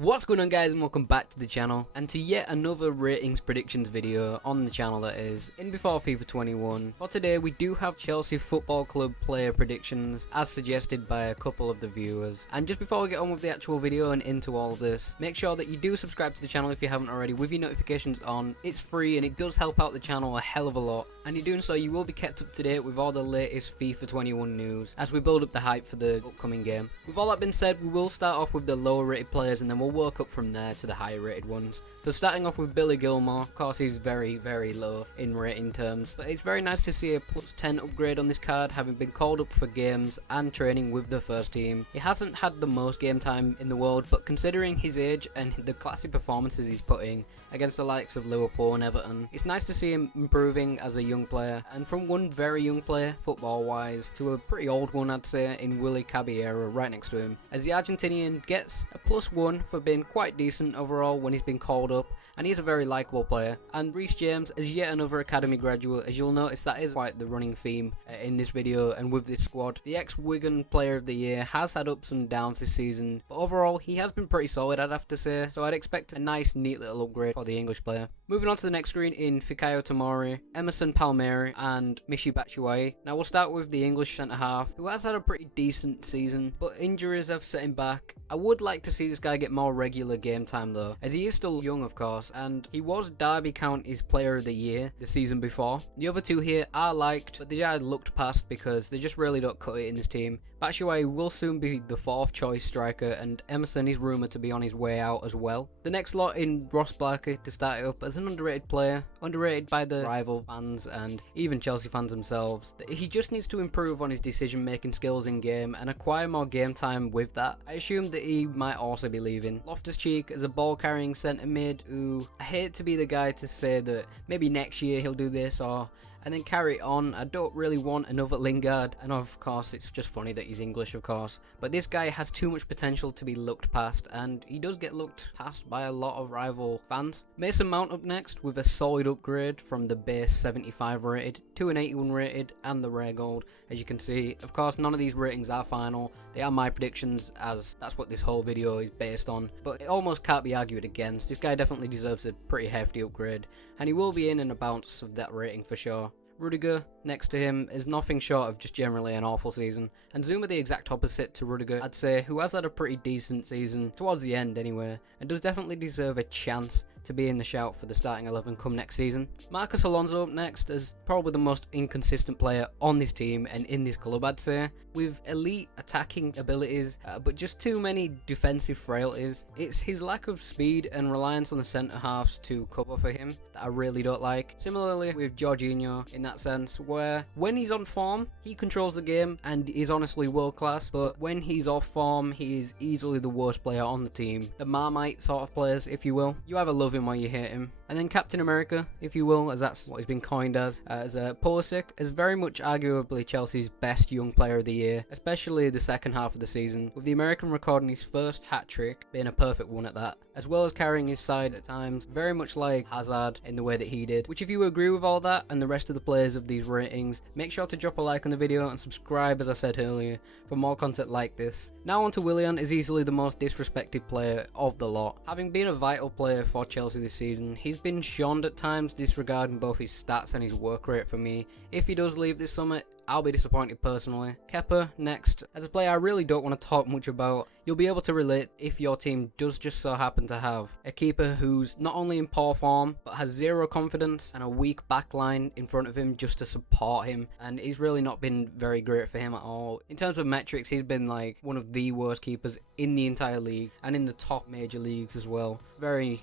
What's going on, guys, and welcome back to the channel and to yet another ratings predictions video on the channel, that is in before FIFA 21. For today we do have Chelsea Football Club player predictions as suggested by a couple of the viewers. And just before we get on with the actual video and into all of this, make sure that you do subscribe to the channel if you haven't already with your notifications on. It's free and it does help out the channel a hell of a lot, and in doing so you will be kept up to date with all the latest FIFA 21 news as we build up the hype for the upcoming game. With all that being said, we will start off with the lower rated players and then we'll work up from there to the higher rated ones. So starting off with Billy Gilmar, of course he's very low in rating terms, but it's very nice to see a +10 upgrade on this card, having been called up for games and training with the first team. He hasn't had the most game time in the world, but considering his age and the classy performances he's putting against the likes of Liverpool and Everton, it's nice to see him improving as a young player, and from one very young player football wise to a pretty old one, I'd say, in Willy Caballero right next to him, as the Argentinian gets a +1 for being quite decent overall when he's been called up, and he's a very likeable player. And Rhys James is yet another academy graduate, as you'll notice that is quite the running theme in this video and with this squad. The ex-Wigan player of the year has had ups and downs this season, but overall he has been pretty solid, I'd have to say, so I'd expect a nice neat little upgrade for the English player. Moving on to the next screen in Fikayo Tomori, Emerson Palmieri and Michy Batshuayi. Now we'll start with the English centre half, who has had a pretty decent season, but injuries have set him back. I would like to see this guy get more regular game time though, as he is still young of course, and he was Derby County's player of the year the season before. The other two here are liked, but they are looked past because they just really don't cut it in this team. Batshuayi will soon be the 4th choice striker, and Emerson is rumoured to be on his way out as well. The next lot in Ross Barkley to start it up as an underrated player, underrated by the rival fans and even Chelsea fans themselves. He just needs to improve on his decision making skills in game and acquire more game time with that. I assume that he might also be leaving. Loftus-Cheek as a ball carrying centre mid who, I hate to be the guy to say that maybe next year he'll do this and then carry it on. I don't really want another Lingard, and of course it's just funny that he's English of course, but this guy has too much potential to be looked past, and he does get looked past by a lot of rival fans. Mason Mount up next with a solid upgrade from the base 75 rated to an 81 rated and the rare gold. As you can see, of course none of these ratings are final, they are my predictions as that's what this whole video is based on, but it almost can't be argued against. This guy definitely deserves a pretty hefty upgrade, and he will be in and a bounce of that rating for sure. Rudiger next to him is nothing short of just generally an awful season, and Zuma the exact opposite to Rudiger, I'd say, who has had a pretty decent season towards the end anyway, and does definitely deserve a chance to be in the shout for the starting 11 come next season. Marcos Alonso up next as probably the most inconsistent player on this team and in this club, I'd say, with elite attacking abilities but just too many defensive frailties. It's his lack of speed and reliance on the centre halves to cover for him that I really don't like. Similarly with Jorginho in that sense, where when he's on form he controls the game and is honestly world class, but when he's off form he is easily the worst player on the team. The Marmite sort of players, if you will. You either love him or you hate him. And then Captain America, if you will, as that's what he's been coined as Pulisic is very much arguably Chelsea's best young player of the year, especially the second half of the season, with the American recording his first hat-trick, being a perfect one at that, as well as carrying his side at times, very much like Hazard in the way that he did. Which, if you agree with all that and the rest of the players of these ratings, make sure to drop a like on the video and subscribe, as I said earlier, for more content like this. Now on to Willian, is easily the most disrespected player of the lot. Having been a vital player for Chelsea this season, he's been shunned at times, disregarding both his stats and his work rate for me. If he does leave this summer, I'll be disappointed personally. Kepa next, as a player I really don't want to talk much about. You'll be able to relate if your team does just so happen to have a keeper who's not only in poor form but has zero confidence and a weak backline in front of him just to support him, and he's really not been very great for him at all. In terms of metrics, he's been like one of the worst keepers in the entire league and in the top major leagues as well. Very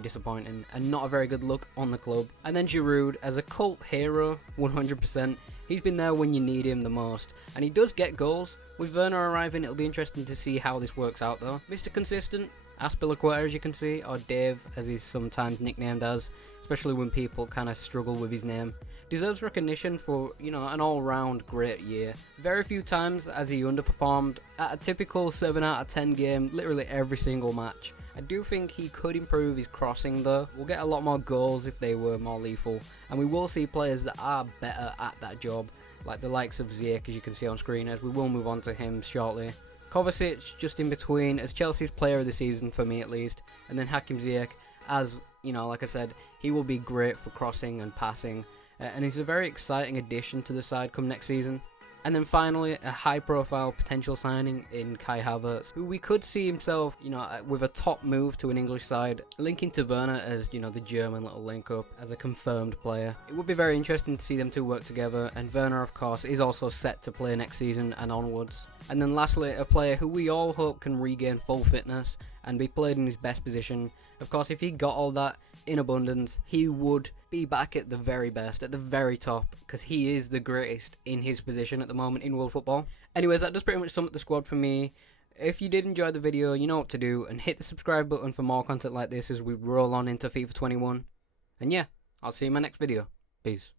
disappointing and not a very good look on the club. And then Giroud as a cult hero, 100%. He's been there when you need him the most, and he does get goals. With Werner arriving, it'll be interesting to see how this works out though. Mr. Consistent, Aspilicueta, as you can see, or Dave as he's sometimes nicknamed as, especially when people kind of struggle with his name, deserves recognition for, you know, an all-round great year. Very few times has he underperformed at a typical 7 out of 10 game literally every single match. I do think he could improve his crossing though. We'll get a lot more goals if they were more lethal, and we will see players that are better at that job, like the likes of Ziyech, as you can see on screen, as we will move on to him shortly. Kovacic just in between as Chelsea's player of the season for me at least, and then Hakim Ziyech as, you know, like I said, he will be great for crossing and passing, and he's a very exciting addition to the side come next season. And then finally, a high-profile potential signing in Kai Havertz, who we could see himself, you know, with a top move to an English side, linking to Werner as, you know, the German little link-up as a confirmed player. It would be very interesting to see them two work together, and Werner, of course, is also set to play next season and onwards. And then lastly, a player who we all hope can regain full fitness and be played in his best position. Of course, if he got all that in abundance, he would be back at the very best, at the very top, because he is the greatest in his position at the moment in world football. Anyways, that does pretty much sum up the squad for me. If you did enjoy the video, you know what to do, and hit the subscribe button for more content like this as we roll on into FIFA 21. And yeah, I'll see you in my next video. Peace.